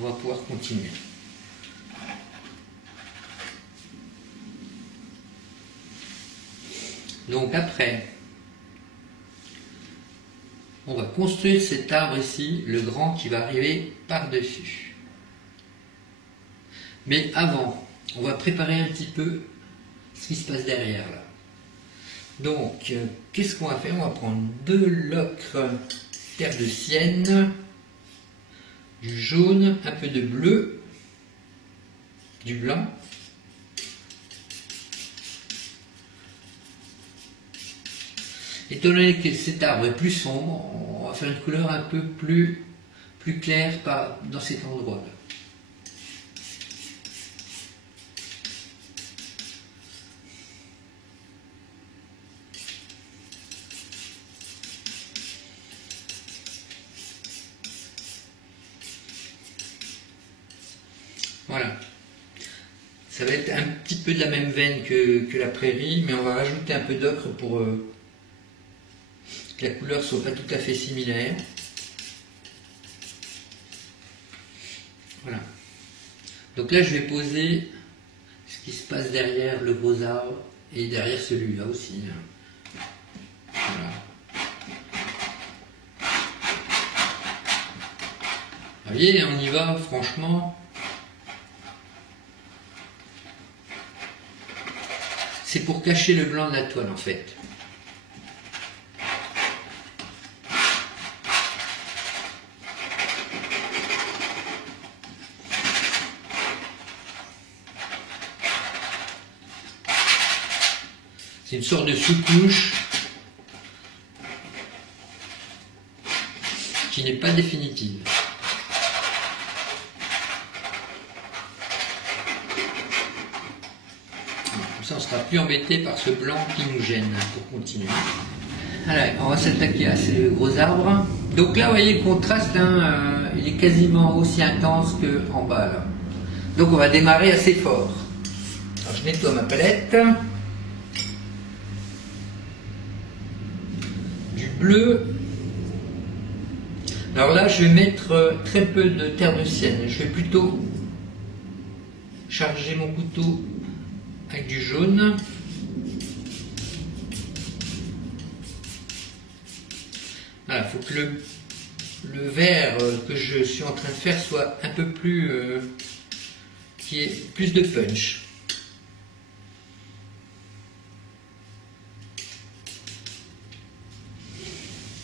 on va pouvoir continuer. Donc après, on va construire cet arbre ici, le grand qui va arriver par-dessus. Mais avant, on va préparer un petit peu ce qui se passe derrière là. Donc, qu'est-ce qu'on va faire? On va prendre 2 locres terre de sienne, du jaune, un peu de bleu, du blanc. Étant donné que cet arbre est plus sombre, on va faire une couleur un peu plus claire dans cet endroit-là. Voilà. Ça va être un petit peu de la même veine que la prairie, mais on va rajouter un peu d'ocre pour que la couleur soit pas tout à fait similaire. Voilà. Donc là, je vais poser ce qui se passe derrière le gros arbre et derrière celui-là aussi. Voilà. Vous voyez, on y va, franchement. C'est pour cacher le blanc de la toile en fait. C'est une sorte de sous-couche qui n'est pas définitive. Comme ça, on ne sera plus embêté par ce blanc qui nous gêne pour continuer. Allez, on va s'attaquer à ces gros arbres. Donc là, vous voyez, le contraste, hein, il est quasiment aussi intense qu'en bas. Là. Donc on va démarrer assez fort. Alors, je nettoie ma palette. Bleu. Alors là, je vais mettre très peu de terre de sienne. Je vais plutôt charger mon couteau avec du jaune. Voilà, il faut que le vert que je suis en train de faire soit un peu plus... qui ait plus de punch.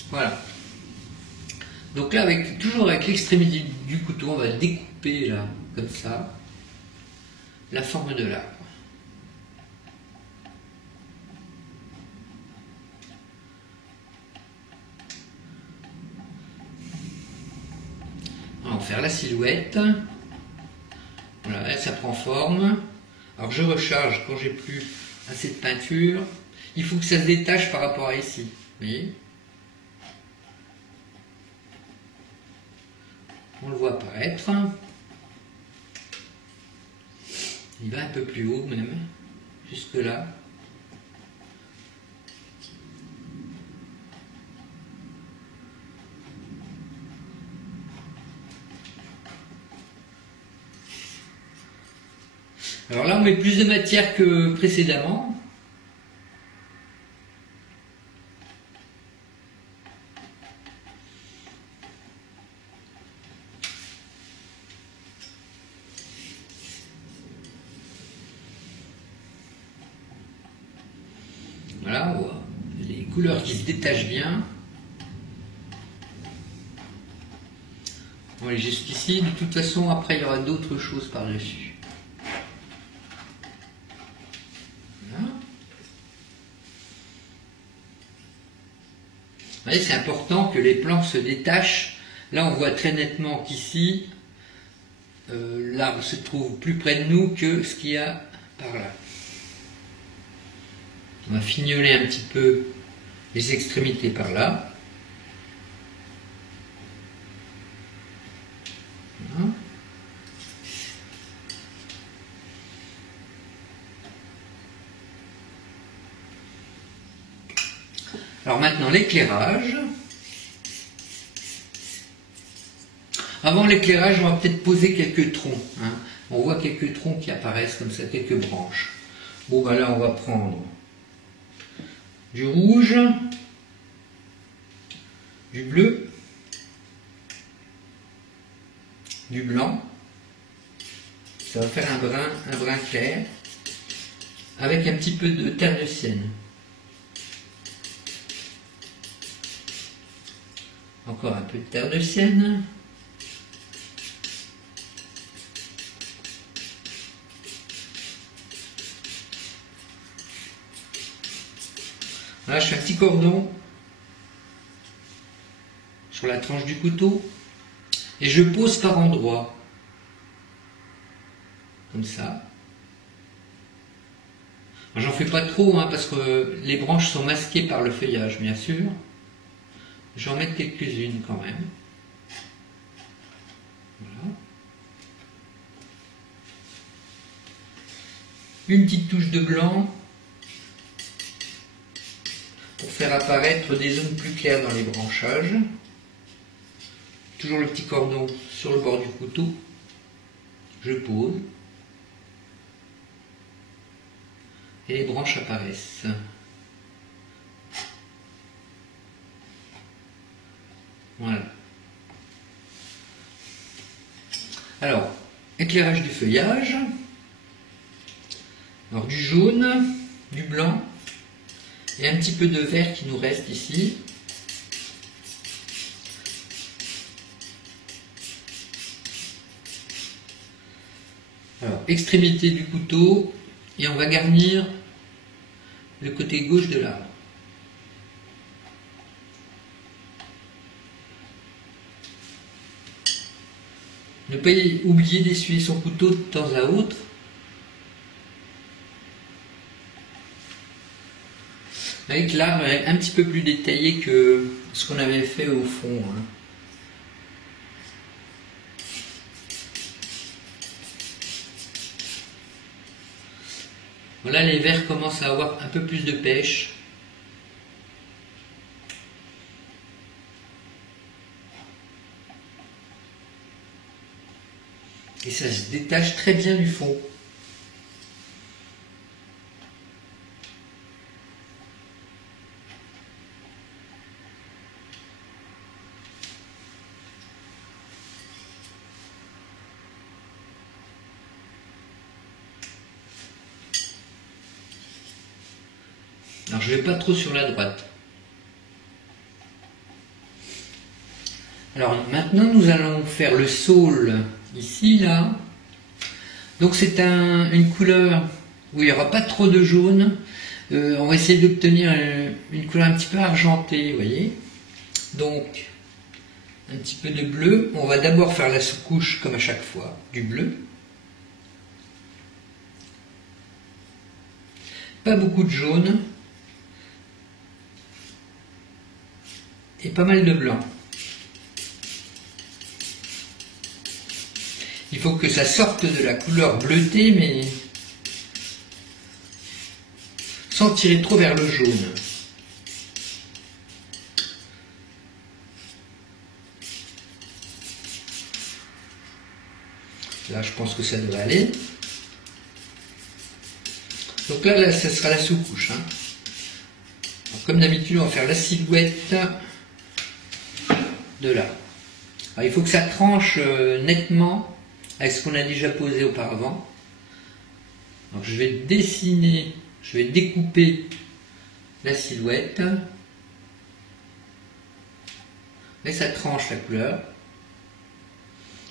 Voilà. Donc là, toujours avec l'extrémité du couteau, on va découper là, comme ça, la forme de l'arbre. On va faire la silhouette. Voilà, elle, ça prend forme. Alors je recharge quand j'ai plus assez de peinture. Il faut que ça se détache par rapport à ici. Vous voyez ? On le voit apparaître. Il va un peu plus haut même, jusque là. Alors là, on met plus de matière que précédemment. Voilà, on voit les couleurs qui se détachent bien. On va aller jusqu'ici. De toute façon, après, il y aura d'autres choses par-dessus. Voilà. Vous voyez, c'est important que les plans se détachent. Là, on voit très nettement qu'ici, l'arbre se trouve plus près de nous que ce qu'il y a par là. On va fignoler un petit peu les extrémités par là. Voilà. Alors maintenant l'éclairage. Avant l'éclairage, on va peut-être poser quelques troncs. Hein. On voit quelques troncs qui apparaissent comme ça, quelques branches. Bon, ben là, on va prendre du rouge, du bleu, du blanc. Ça va faire un brun clair, avec un petit peu de terre de sienne. Encore un peu de terre de sienne. Là, je fais un petit cordon sur la tranche du couteau et je pose par endroits, comme ça. J'en fais pas trop hein, parce que les branches sont masquées par le feuillage, bien sûr. J'en mets quelques-unes quand même. Voilà. Une petite touche de blanc pour faire apparaître des zones plus claires dans les branchages. Toujours le petit cordon sur le bord du couteau. Je pose. Et les branches apparaissent. Voilà. Alors, éclairage du feuillage. Alors du jaune, du blanc et un petit peu de vert qui nous reste ici. Alors, extrémité du couteau et on va garnir le côté gauche de l'arbre. Ne pas oublier d'essuyer son couteau de temps à autre. Avec l'arbre un petit peu plus détaillé que ce qu'on avait fait au fond. Hein. Voilà, les verts commencent à avoir un peu plus de pêche. Et ça se détache très bien du fond. Alors je ne vais pas trop sur la droite. Alors maintenant nous allons faire le saule ici, là. Donc c'est une couleur où il n'y aura pas trop de jaune. On va essayer d'obtenir une couleur un petit peu argentée, vous voyez. Donc un petit peu de bleu. On va d'abord faire la sous-couche comme à chaque fois, du bleu. Pas beaucoup de jaune. Et pas mal de blanc. Il faut que ça sorte de la couleur bleutée, mais sans tirer trop vers le jaune. Là, je pense que ça devrait aller. Donc là ça sera la sous-couche. Hein. Comme d'habitude, on va faire la silhouette de là. Alors, il faut que ça tranche nettement avec ce qu'on a déjà posé auparavant. Donc, je vais dessiner, je vais découper la silhouette. Et ça tranche la couleur.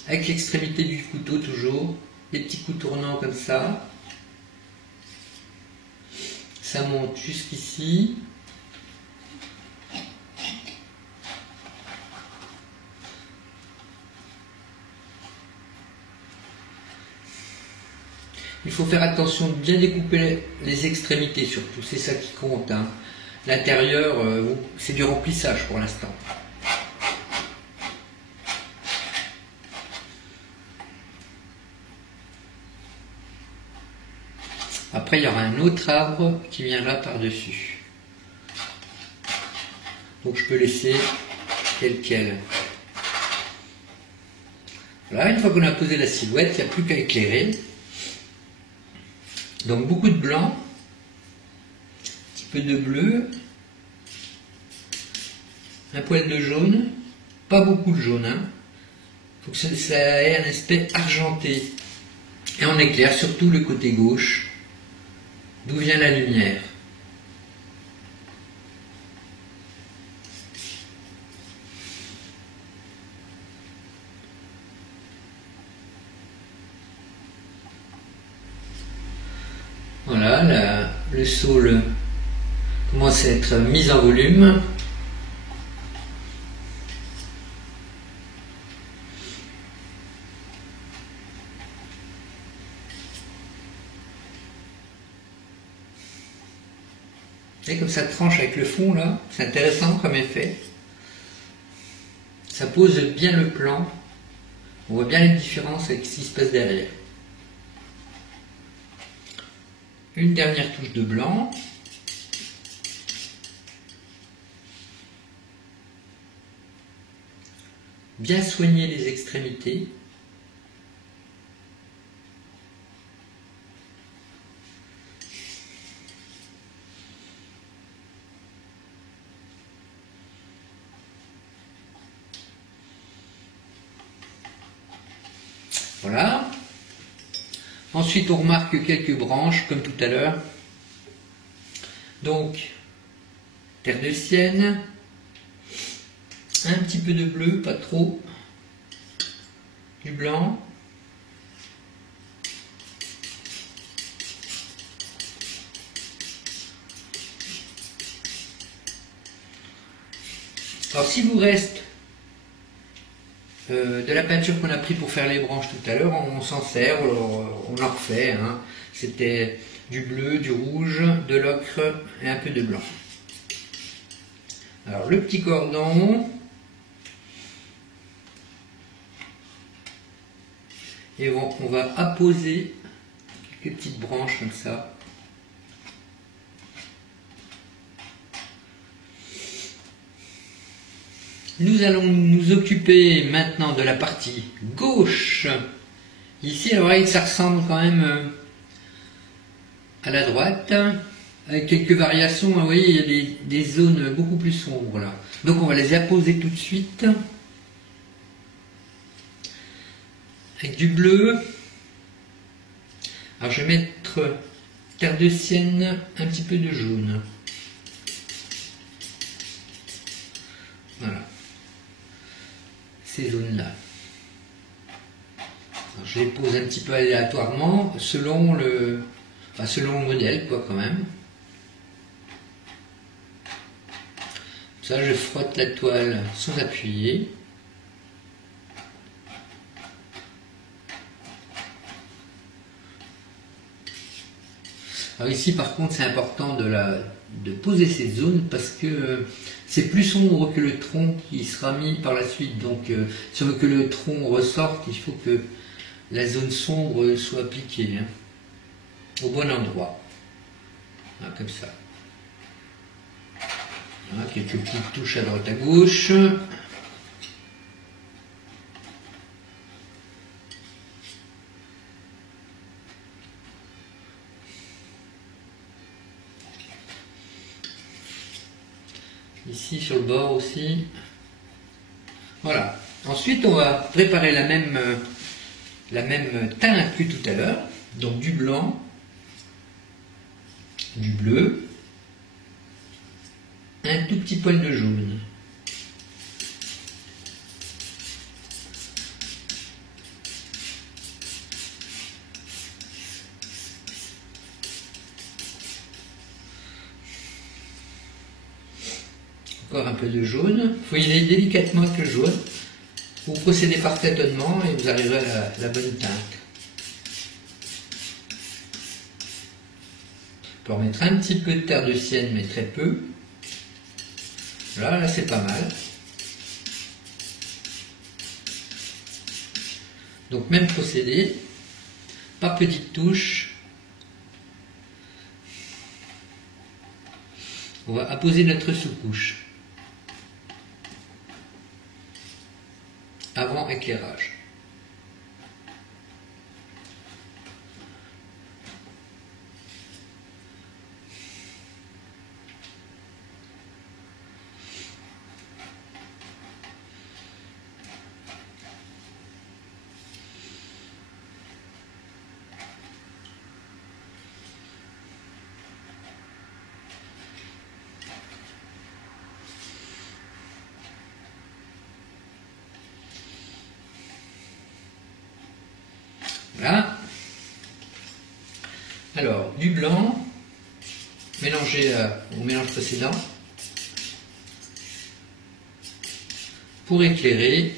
Avec l'extrémité du couteau toujours, des petits coups tournants comme ça. Ça monte jusqu'ici. Il faut faire attention de bien découper les extrémités surtout, c'est ça qui compte. Hein. L'intérieur, c'est du remplissage pour l'instant. Après, il y aura un autre arbre qui viendra par-dessus. Donc je peux laisser tel quel. Voilà, une fois qu'on a posé la silhouette, il n'y a plus qu'à éclairer. Donc beaucoup de blanc, un petit peu de bleu, un poil de jaune, pas beaucoup de jaune, hein. Faut que ça ait un aspect argenté. Et on éclaire surtout le côté gauche, d'où vient la lumière. Voilà, le saule commence à être mis en volume. Et comme ça tranche avec le fond là, c'est intéressant comme effet. Ça pose bien le plan. On voit bien les différences avec ce qui se passe derrière. Une dernière touche de blanc. Bien soigner les extrémités. Voilà. Ensuite, on remarque quelques branches, comme tout à l'heure. Donc, terre de sienne, un petit peu de bleu, pas trop, du blanc, alors s'il vous reste de la peinture qu'on a pris pour faire les branches tout à l'heure, on s'en sert, on en refait, hein. C'était du bleu, du rouge, de l'ocre et un peu de blanc. Alors le petit cordon, et on va apposer quelques petites branches comme ça. Nous allons nous occuper maintenant de la partie gauche. Ici, alors ça ressemble quand même à la droite, avec quelques variations. Vous voyez, il y a des zones beaucoup plus sombres là. Donc on va les apposer tout de suite. Avec du bleu. Alors je vais mettre terre de sienne, un petit peu de jaune. Voilà. Ces zones-là. Je les pose un petit peu aléatoirement, selon le modèle, quoi, quand même. Ça, je frotte la toile sans appuyer. Alors ici, par contre, c'est important de poser ces zones parce que c'est plus sombre que le tronc qui sera mis par la suite. Donc, si on veut que le tronc ressorte, il faut que la zone sombre soit appliquée, hein, au bon endroit. Voilà, comme ça. Voilà, quelques petites touches à droite à gauche. Ici sur le bord aussi. Voilà. Ensuite, on va préparer la même teinte que tout à l'heure. Donc du blanc, du bleu, un tout petit poil de jaune. Encore un peu de jaune. Il faut y aller délicatement avec le jaune. Vous procédez par tâtonnement et vous arriverez à la bonne teinte. On peut remettre un petit peu de terre de sienne, mais très peu. Là c'est pas mal. Donc même procédé, par petites touches. On va apposer notre sous-couche. Avant éclairage. Voilà. Alors, du blanc, mélangé au mélange précédent, pour éclairer.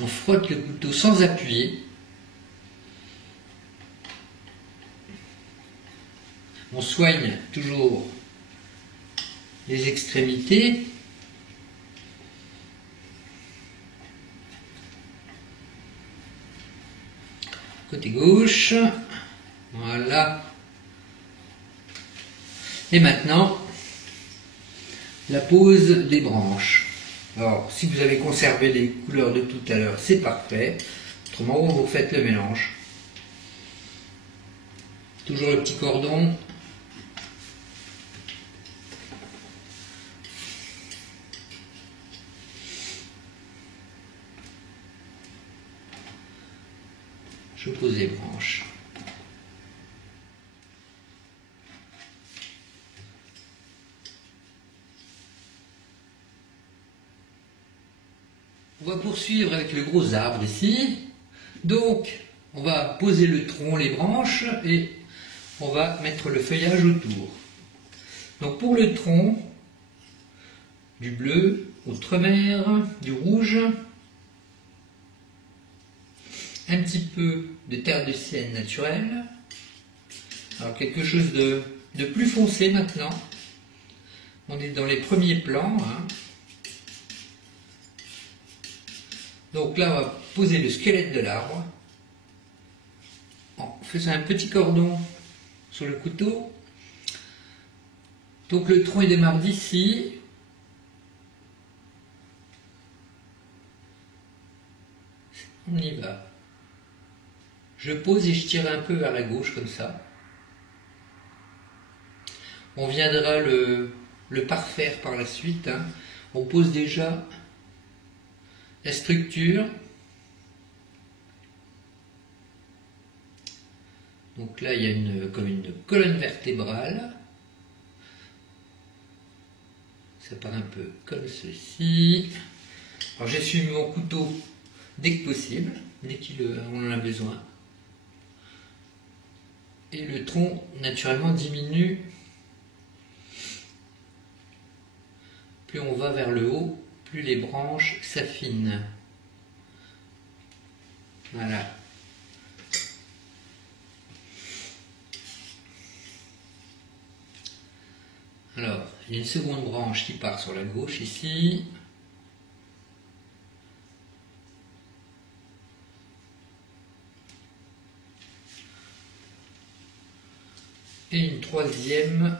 On frotte le couteau sans appuyer. On soigne toujours les extrémités. Côté gauche. Voilà. Et maintenant, la pose des branches. Alors, si vous avez conservé les couleurs de tout à l'heure, c'est parfait. Autrement, vous refaites le mélange. Toujours le petit cordon. Je pose les branches. On va poursuivre avec le gros arbre ici. Donc, on va poser le tronc, les branches, et on va mettre le feuillage autour. Donc pour le tronc, du bleu, outremer, du rouge, un petit peu de terre de sienne naturelle. Alors quelque chose de plus foncé maintenant. On est dans les premiers plans. Hein. Donc là, on va poser le squelette de l'arbre en faisant un petit cordon sur le couteau. Donc le tronc il démarre d'ici. On y va. Je pose et je tire un peu vers la gauche comme ça. On viendra le parfaire par la suite. Hein. On pose déjà la structure. Donc là, il y a comme une colonne vertébrale. Ça part un peu comme ceci. Alors j'essuie mon couteau dès que possible, dès qu'on en a besoin. Et le tronc, naturellement, diminue. Plus on va vers le haut, plus les branches s'affinent. Voilà. Alors, il y a une seconde branche qui part sur la gauche ici. Et une troisième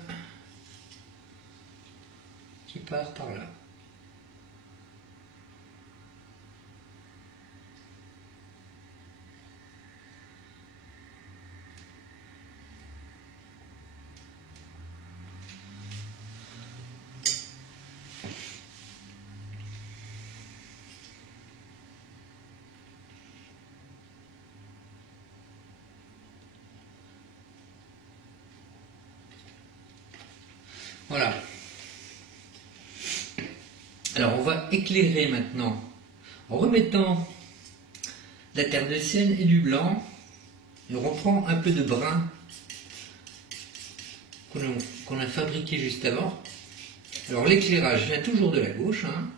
qui part par là. Voilà. Alors on va éclairer maintenant en remettant de la terre de sienne et du blanc. Et on reprend un peu de brun qu'on a fabriqué juste avant. Alors l'éclairage vient toujours de la gauche. Hein.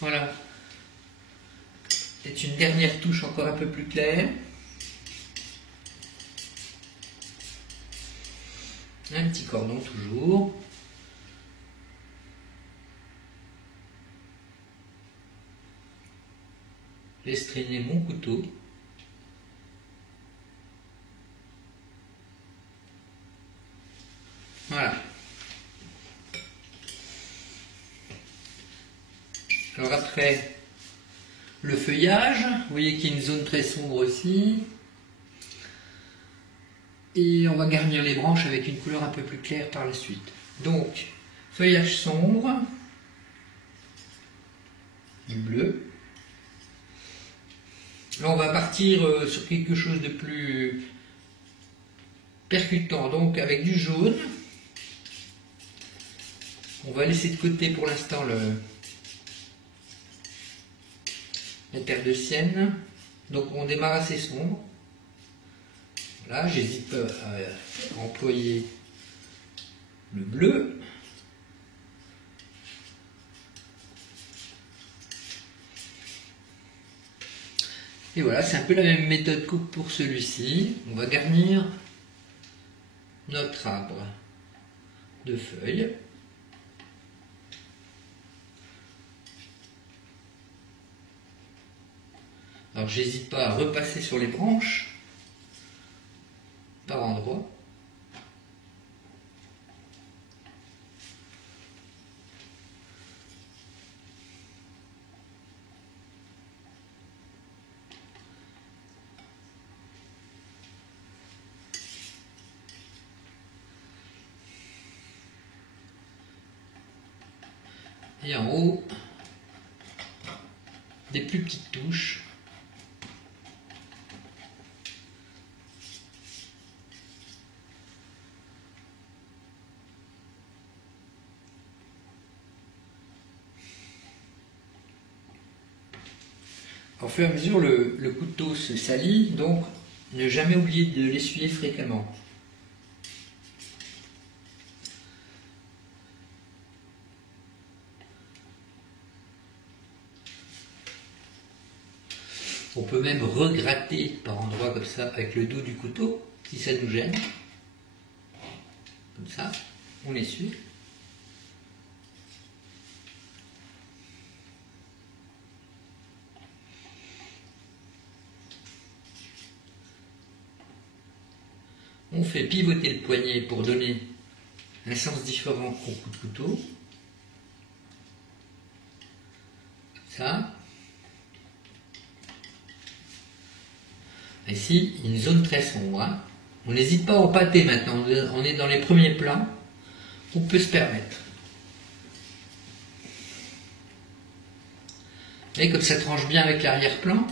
Voilà. C'est une dernière touche encore un peu plus claire. Un petit cordon toujours. Je laisse traîner mon couteau. Voilà. Alors après, le feuillage, vous voyez qu'il y a une zone très sombre aussi. Et on va garnir les branches avec une couleur un peu plus claire par la suite. Donc, feuillage sombre. partir sur quelque chose de plus percutant, donc avec du jaune. On va laisser de côté pour l'instant la terre de sienne. Donc on démarre assez sombre. Voilà, j'hésite pas à employer le bleu. Et voilà, c'est un peu la même méthode que pour celui-ci. On va garnir notre arbre de feuilles. Alors j'hésite pas à repasser sur les branches par endroits. Et en haut, des plus petites touches. Au fur et à mesure, le couteau se salit, donc ne jamais oublier de l'essuyer fréquemment. On peut même regratter par endroits comme ça avec le dos du couteau, si ça nous gêne. Comme ça, on essuie. On fait pivoter le poignet pour donner un sens différent au coup de couteau. Comme ça. Ici, une zone très sombre. Hein. On n'hésite pas à empâter maintenant. On est dans les premiers plans. On peut se permettre. Et comme ça tranche bien avec l'arrière-plan.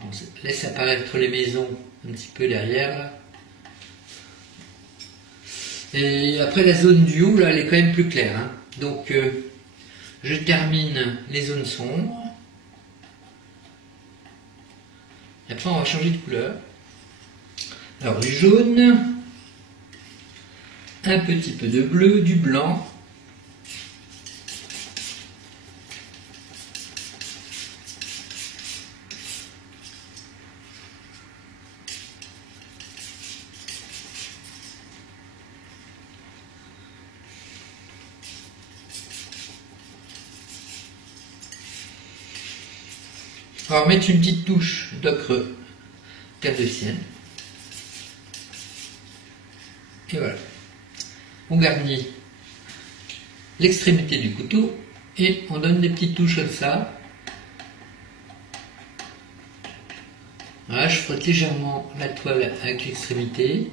On laisse apparaître les maisons un petit peu derrière. Là. Et après la zone du haut, là, elle est quand même plus claire. Hein. Donc, je termine les zones sombres. Et après, on va changer de couleur. Alors, du jaune, un petit peu de bleu, du blanc. On va remettre une petite touche d'ocre terre de sienne. Et voilà. On garnit l'extrémité du couteau et on donne des petites touches comme ça. Voilà, je frotte légèrement la toile avec l'extrémité.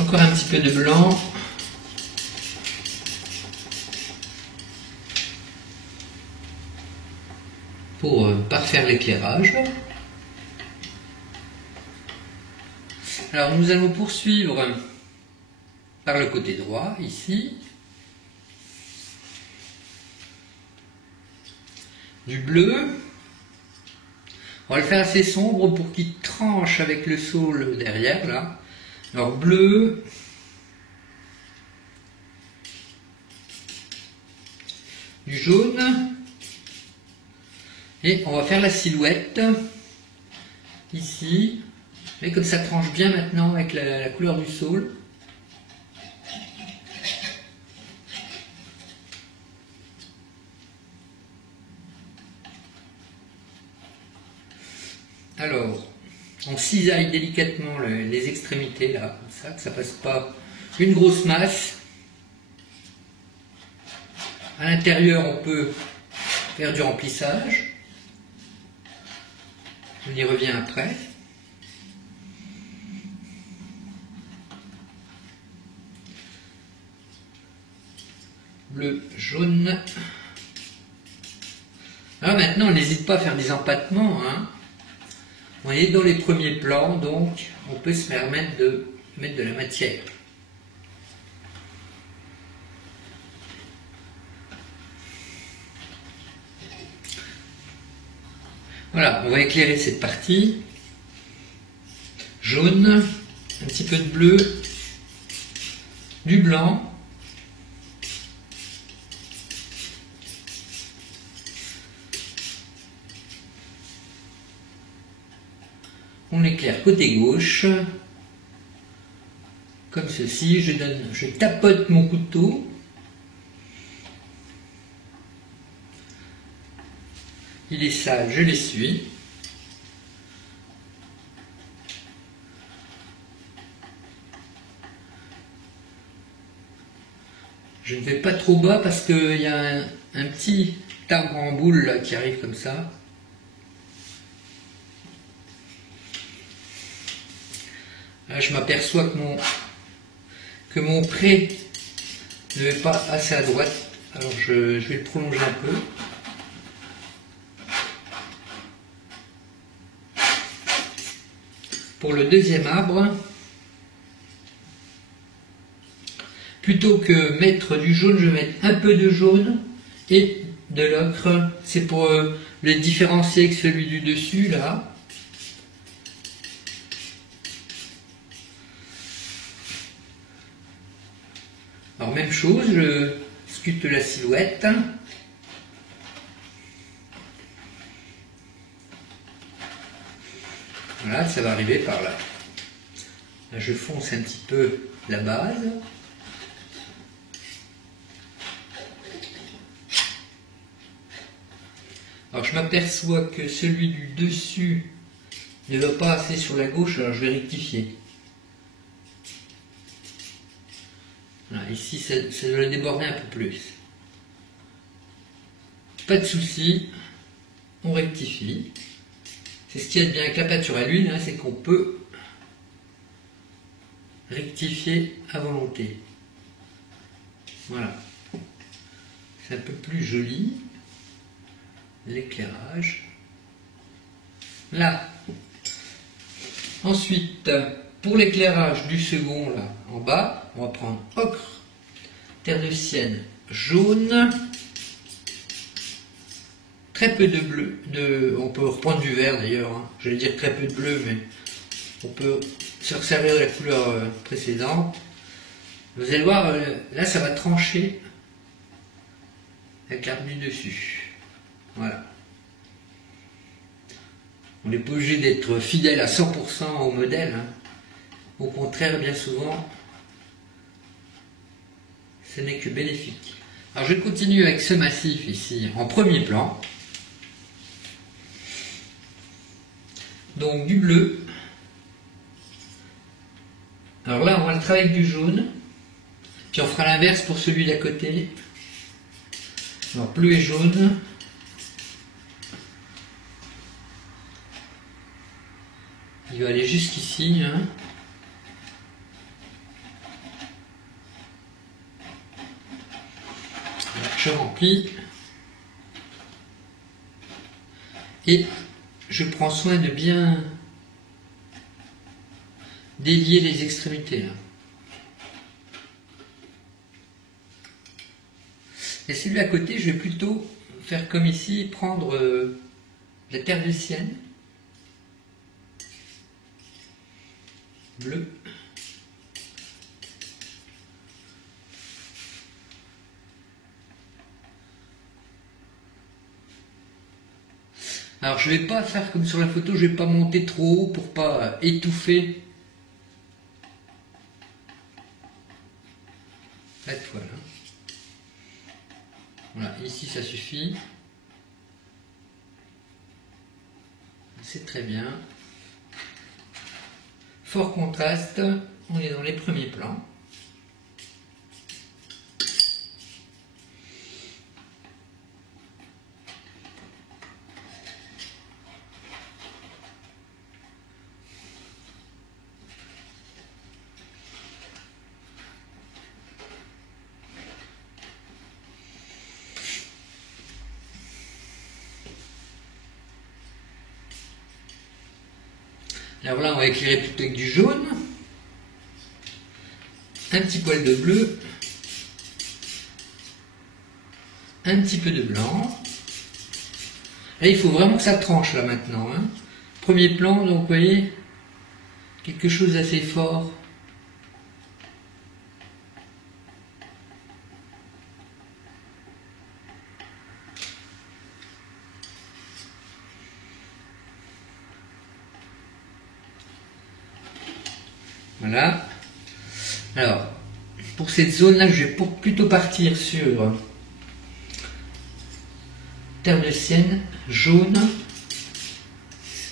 Encore un petit peu de blanc. Pour parfaire l'éclairage. Alors nous allons poursuivre par le côté droit, ici. Du bleu. On va le faire assez sombre pour qu'il tranche avec le saule derrière, là. Alors bleu, du jaune, et on va faire la silhouette, ici, et comme ça tranche bien maintenant avec la couleur du saule. Alors, on cisaille délicatement les extrémités là, comme ça, que ça passe pas une grosse masse. À l'intérieur, on peut faire du remplissage. On y revient après. Bleu, jaune. Alors maintenant, on n'hésite pas à faire des empattements, hein. On est dans les premiers plans, donc on peut se permettre de mettre de la matière. Voilà, on va éclairer cette partie. Jaune, un petit peu de bleu, du blanc. On éclaire côté gauche, comme ceci. Je tapote mon couteau. Il est sale, je l'essuie. Je ne vais pas trop bas parce qu'il y a un petit arbre en boule là, qui arrive comme ça. Là, je m'aperçois que mon trait ne est pas assez à droite. Alors je vais le prolonger un peu. Pour le deuxième arbre, plutôt que mettre du jaune, je vais mettre un peu de jaune et de l'ocre. C'est pour le différencier avec celui du dessus là. Alors même chose, je sculpte la silhouette. Voilà, ça va arriver par là. Là, je fonce un petit peu la base. Alors je m'aperçois que celui du dessus ne va pas assez sur la gauche, alors je vais rectifier. Voilà, ici ça doit déborder un peu plus. Pas de souci, on rectifie. C'est ce qu'il y a de bien avec la peinture à l'huile, hein, c'est qu'on peut rectifier à volonté. Voilà. C'est un peu plus joli. L'éclairage. Là. Ensuite, pour l'éclairage du second, là, en bas, on va prendre ocre, terre de sienne jaune, très peu de bleu, on peut reprendre du vert d'ailleurs, hein. J'allais dire très peu de bleu, mais on peut se resservir de la couleur précédente. Vous allez voir, là ça va trancher avec l'arbre du dessus. Voilà. On n'est pas obligé d'être fidèle à 100% au modèle, hein. Au contraire, bien souvent, ce n'est que bénéfique. Alors je continue avec ce massif ici en premier plan. Donc du bleu. Alors là, on va le travailler avec du jaune. Puis on fera l'inverse pour celui d'à côté. Alors bleu et jaune. Il va aller jusqu'ici, hein. Je remplis et je prends soin de bien délier les extrémités là. Et celui à côté, je vais plutôt faire comme ici, prendre la terre de sienne bleu. Alors je ne vais pas faire comme sur la photo, je ne vais pas monter trop haut pour pas étouffer la toile. Voilà, ici ça suffit. C'est très bien. Fort contraste, on est dans les premiers plans. Alors là, on va éclairer plutôt avec du jaune. Un petit poil de bleu. Un petit peu de blanc. Là, il faut vraiment que ça tranche là maintenant. Hein. Premier plan, donc vous voyez, quelque chose d'assez fort. Voilà. Alors, pour cette zone-là, je vais plutôt partir sur terre de sienne, jaune, un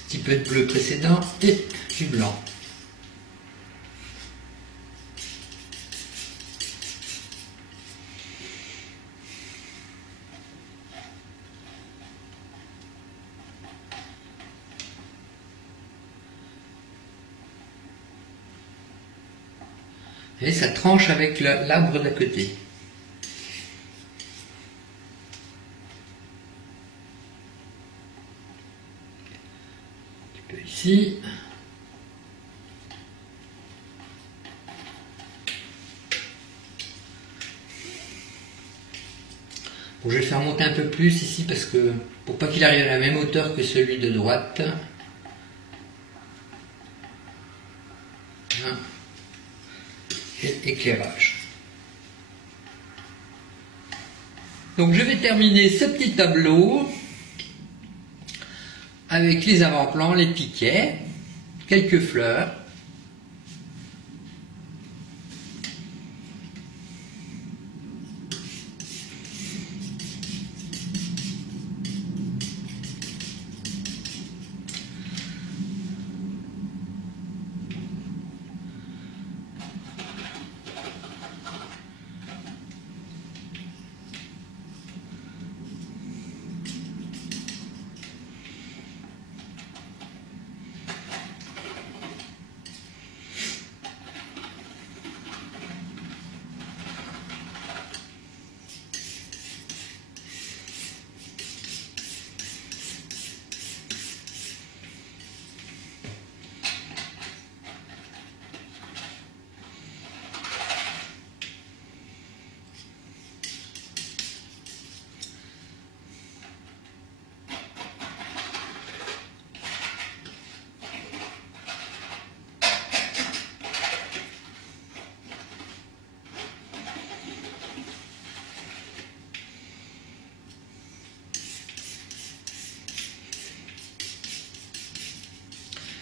petit peu de bleu précédent et du blanc. Et ça tranche avec l'arbre d'à côté. Un petit peu ici. Bon, je vais le faire monter un peu plus ici parce que pour pas qu'il arrive à la même hauteur que celui de droite. Voilà. Et éclairage. Donc je vais terminer ce petit tableau avec les avant-plans, les piquets, quelques fleurs.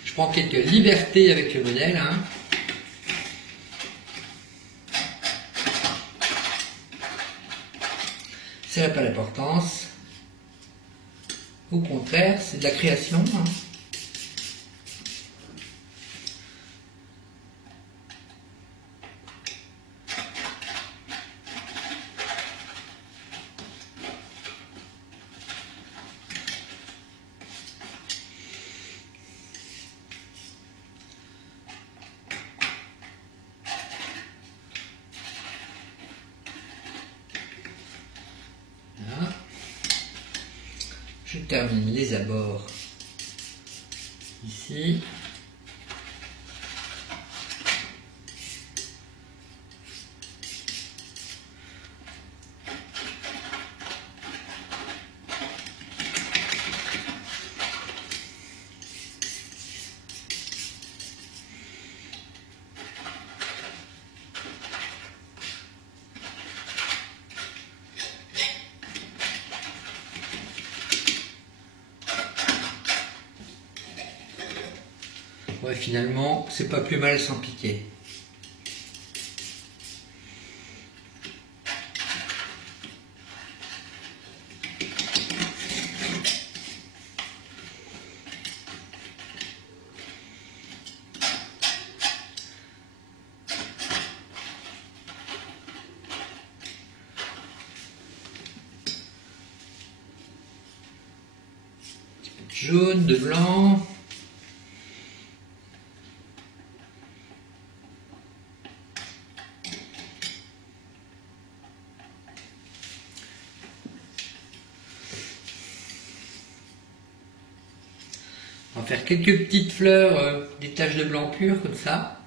Je prends quelques libertés avec le modèle. Hein. Ça n'a pas d'importance. Au contraire, c'est de la création. Hein. Je termine les abords ici. Ouais, finalement, c'est pas plus mal sans piquer. Un petit peu de jaune, de blanc. faire quelques petites fleurs, des taches de blanc pur comme ça.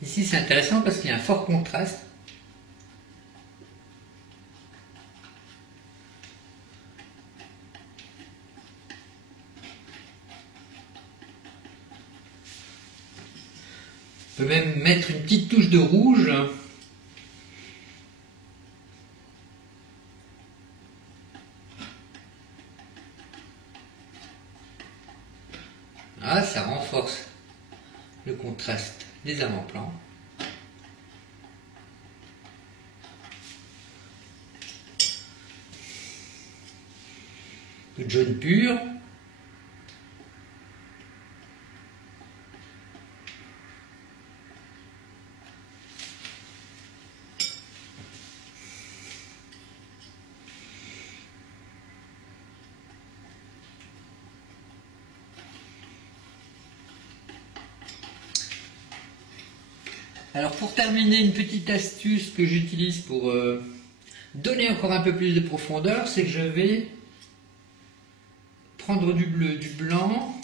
Ici c'est intéressant parce qu'il y a un fort contraste. On peut même mettre une petite touche de rouge. Ah, ça renforce le contraste des avant-plans. Le jaune pur. Alors pour terminer, une petite astuce que j'utilise pour donner encore un peu plus de profondeur, c'est que je vais prendre du bleu, du blanc,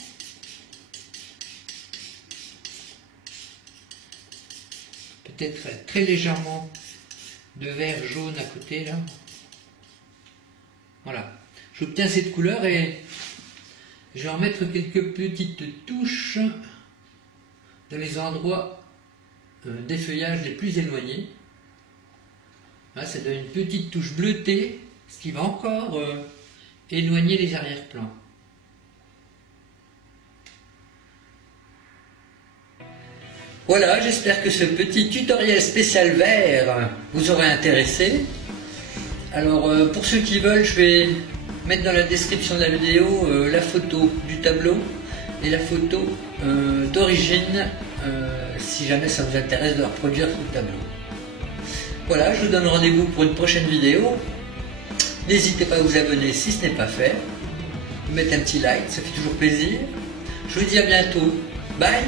peut-être très légèrement de vert jaune à côté là. Voilà, j'obtiens cette couleur et je vais en mettre quelques petites touches dans les endroits des feuillages les plus éloignés. Là, ça donne une petite touche bleutée, ce qui va encore éloigner les arrière-plans. Voilà, j'espère que ce petit tutoriel spécial vert vous aura intéressé. Alors pour ceux qui veulent, je vais mettre dans la description de la vidéo la photo du tableau et la photo d'origine si jamais ça vous intéresse de reproduire ce tableau. Voilà, je vous donne rendez-vous pour une prochaine vidéo. N'hésitez pas à vous abonner si ce n'est pas fait. Vous mettez un petit like, ça fait toujours plaisir. Je vous dis à bientôt. Bye!